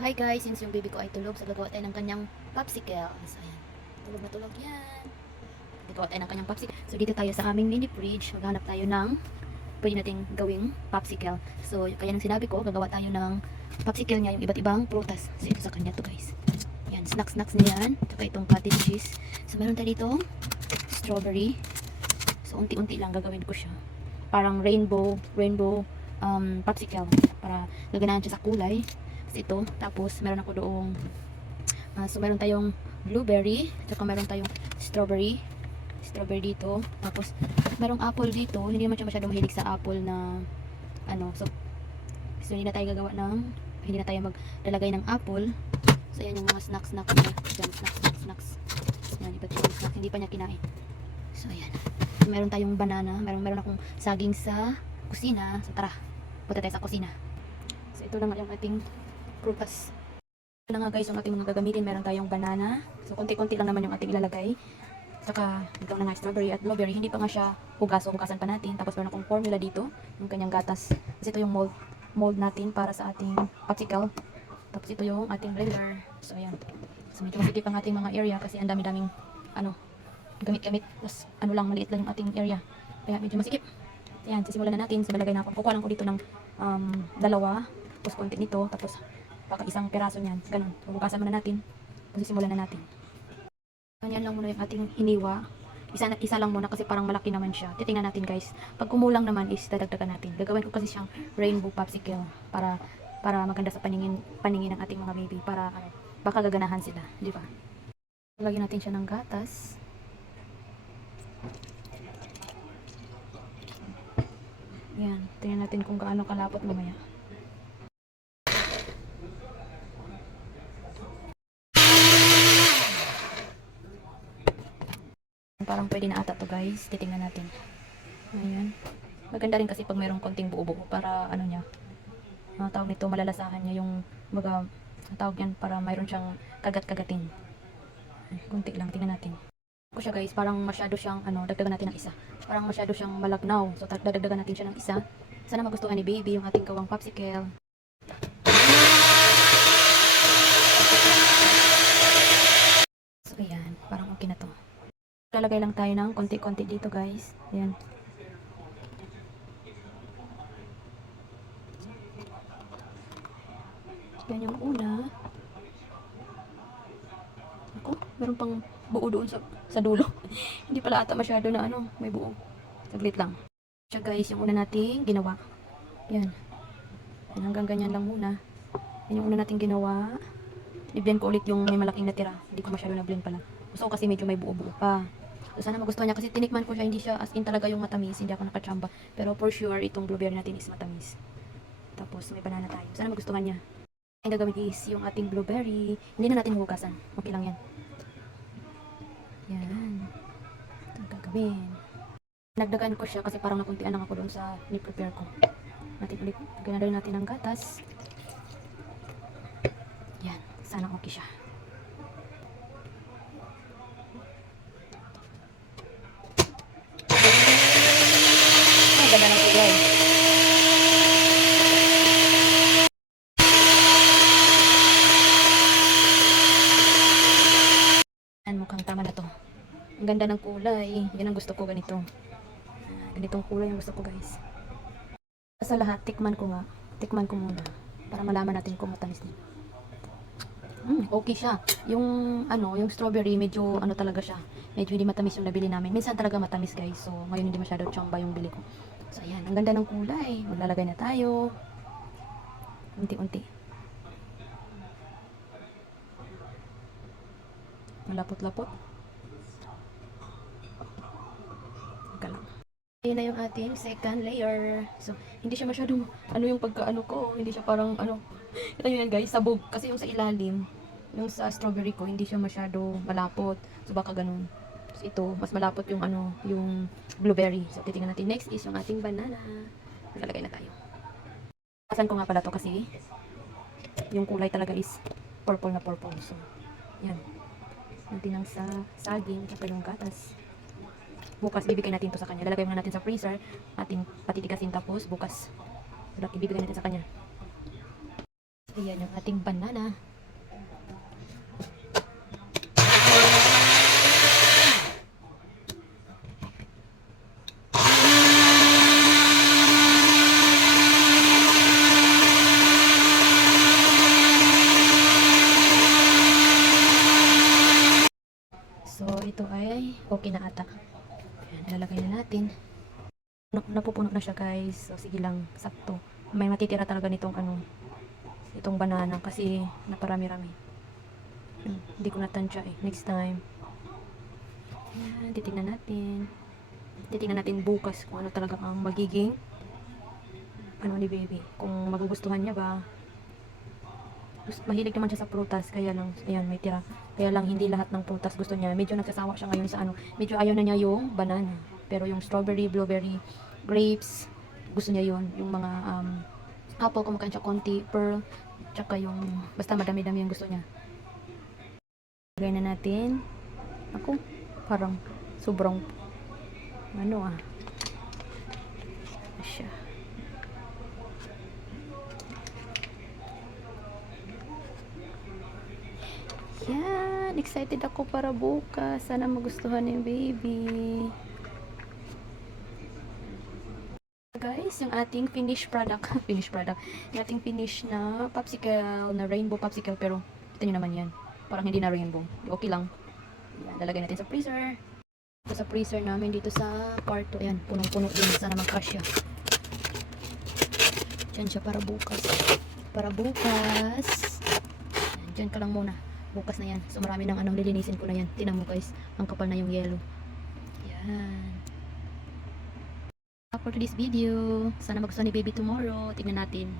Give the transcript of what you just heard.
Hi guys, since yung baby ko ay tulog, so gagawa tayo ng kanyang popsicle. So, ayan. Tulog na tulog yan. Gagawa tayo ng kanyang popsicle. So, dito tayo sa aming mini fridge. Maghanap tayo ng pwede nating gawing popsicle. So, kaya nang sinabi ko, gagawa tayo ng popsicle niya, yung iba't ibang prutas. So, ito sa kanya to guys. Yan, snacks-snacks na yan. Tsaka itong cottage cheese. So, meron tayo dito strawberry. So, unti-unti lang gagawin ko siya. Parang rainbow, rainbow um, popsicle. Para gaganahan siya sa kulay. Ito. Tapos, meron ako doong ah, so, meron tayong blueberry. Tsaka meron tayong strawberry. Strawberry dito. Tapos, merong apple dito. Hindi naman siya masyadong mahilig sa apple na ano. So, so hindi na tayo gagawa ng hindi na tayo maglalagay ng apple. So, yan yung mga snacks-snacks niya. Diyan, snacks, snacks, snacks. Yan, iba't ibang snacks. Hindi pa niya kinain. So, ayan. So, meron tayong banana. Meron, meron akong saging sa kusina. So, tara. Punta tayo sa kusina. So, ito lang yung ating prutas. Ito na nga guys, yung ating mga gagamitin. Meron tayong banana. So, konti-konti lang naman yung ating ilalagay. Saka, ito na nga strawberry at blueberry. Hindi pa nga siya hugas. So, hugasan pa natin. Tapos, meron akong formula dito. Yung kanyang gatas. Kasi ito yung mold, mold natin para sa ating popsicle. Tapos, ito yung ating blender. So, ayan. So, medyo masikip ang ating mga area kasi ang dami-daming, ano, gamit-gamit. Tapos, ano lang, maliit lang yung ating area. Kaya, medyo masikip. Ayan, sisimulan na natin. So, lalagay na ako. Kukuha lang ko dito ng um, dalawa. Tapos, konti nito. Tapos, baka isang peraso niyan. Ganun. Bubukasan muna natin. Tapos, sisimulan na natin. Ganyan lang muna yung ating hiniwa. Isa, na- isa lang muna kasi parang malaki naman siya. Titingnan natin guys. Pag kumulang naman is dadagdagan natin. Gagawin ko kasi siyang rainbow popsicle para para maganda sa paningin paningin ng ating mga baby para ano, baka gaganahan sila, di ba? Lagyan natin siya ng gatas. Yan, tingnan natin kung gaano kalapot mamaya. Parang pwede na ata to guys. Titingnan natin. Ayan. Maganda rin kasi pag mayroong konting buo-buo para ano niya. Ang tawag nito malalasahan niya yung baga tawag yan para mayroon siyang kagat-kagatin. Kunti lang tingnan natin. Ko siya guys, parang masyado siyang ano, dagdagan natin ng isa. Parang masyado siyang malagnaw. So dadagdagan natin siya ng isa. Sana magustuhan ni baby yung ating gawang popsicle. So ayan, parang okay na to. Lalagay lang tayo ng konti-konti dito guys. Ayan. Yan yung una. Ako, meron pang buo doon sa, sa dulo. Hindi pala ata masyado na ano, may buo. Saglit lang. Siya guys, yung una nating ginawa. Yan. Yan, hanggang ganyan lang muna. Yan yung una nating ginawa. I-blend ko ulit yung may malaking natira. Hindi ko masyado na-blend pala. Gusto kasi medyo may buo-buo pa. Sana magustuhan niya kasi tinikman ko siya, hindi siya as in talaga yung matamis. Hindi ako nakachamba. Pero for sure, itong blueberry natin is matamis. Tapos, may banana tayo. Sana magustuhan niya. Ang gagawin is yung ating blueberry. Hindi na natin hugasan. Okay lang yan. Yan. Ito ang gagawin. Nagdagan ko siya kasi parang nakuntian lang ako doon sa ni-prepare ko. Natin ulit. Ganun rin natin ang gatas. Yan. Sana okay siya. Ang ganda ng kulay. Yan, mukhang tama na to. Ang ganda ng kulay. Yan ang gusto ko, ganito. Ganitong kulay ang gusto ko, guys. Sa lahat, tikman ko nga. Tikman ko muna. Para malaman natin kung matamis niya. Mm, okay siya. Yung, ano, yung strawberry, medyo, ano talaga siya. Medyo hindi matamis yung nabili namin. Minsan talaga matamis, guys. So, ngayon hindi masyado tsamba yung bili ko. So, ayan. Ang ganda ng kulay. Maglalagay na tayo. Unti-unti. Malapot-lapot. Teka lang. Ayan na yung ating second layer. So, hindi siya masyadong, ano yung pagkaano ko, hindi siya parang, ano, kita nyo yan guys, sabog. Kasi yung sa ilalim, yung sa strawberry ko, hindi siya masyado malapot. So, baka ganun. So, ito, mas malapot yung, ano, yung blueberry. So, titingnan natin. Next is yung ating banana. Nagalagay na tayo. Kasan ko nga pala to kasi, yung kulay talaga is purple na purple. So, yan. Natin lang sa saging, yung gatas. Bukas bibigay natin to sa kanya. Lalagay muna natin sa freezer. Ating patitigasin tapos bukas ibibigay natin sa kanya. Ayan yung ating banana. So, ito ay okay na ata. Ilalagay na natin. Na- Napupuno na siya guys. So, sige lang, sakto. May matitira talaga nitong ano, itong banana kasi naparami-rami. Hmm, Hindi ko natansya eh. Next time. Ayan, titignan natin. Titignan natin bukas kung ano talaga ang magiging ano ni baby. Kung magugustuhan niya ba. Gusto, mahilig naman siya sa prutas, kaya lang, ayan, may tira. Kaya lang, hindi lahat ng prutas gusto niya. Medyo nagsasawa siya ngayon sa ano. Medyo ayaw na niya yung banana. Pero yung strawberry, blueberry, grapes, gusto niya yon Yung mga um, apple, kumakain siya konti, pearl, tsaka yung, basta madami-dami yung gusto niya. Lagay na natin. Ako, parang sobrang, ano ah. Siya. Yan, excited ako para bukas. Sana magustuhan ni baby. Guys, yung ating finished product, finished product, yung ating finished na popsicle, na rainbow popsicle, pero kita nyo naman yan. Parang hindi na rainbow. Okay lang. Yan, lalagay natin sa freezer. Ito sa freezer namin dito sa kwarto. Ayan, punong-puno din. Sana magkasya. Diyan siya para bukas. Para bukas. Diyan ka lang muna. Bukas na yan. So marami ng anong lilinisin ko na yan. Tinan mo guys. Ang kapal na yung yellow. Yan. For today's video. Sana magustuhan ni baby tomorrow. Tingnan natin.